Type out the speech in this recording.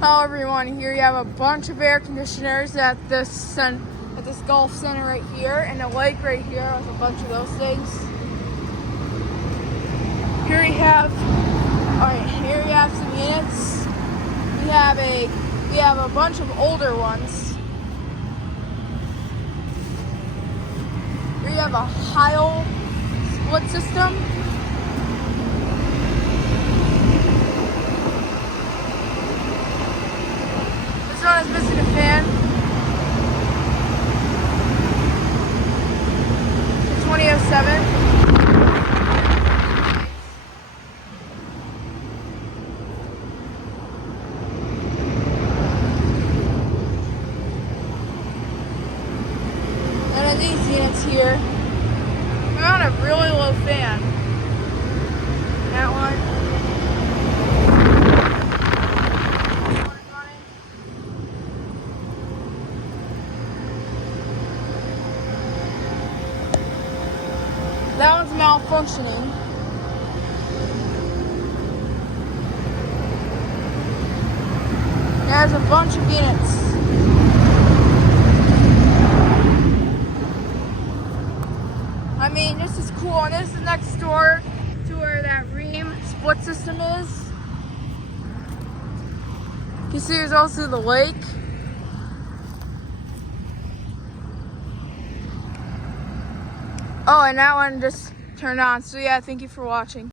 Hello everyone, here you have a bunch of air conditioners at this golf center right here, and a lake right here with a bunch of those things. Here you have some units. We have a bunch of older ones. Here you have a Rheem Split System. This one is missing a fan. It's 2007. And in these units here, we're on a really low fan. That one. That one's malfunctioning. There's a bunch of units. I mean, this is cool, and this is next door to where that Rheem Split System is. You can see there's also the lake. Oh, and that one just turned on. So yeah, thank you for watching.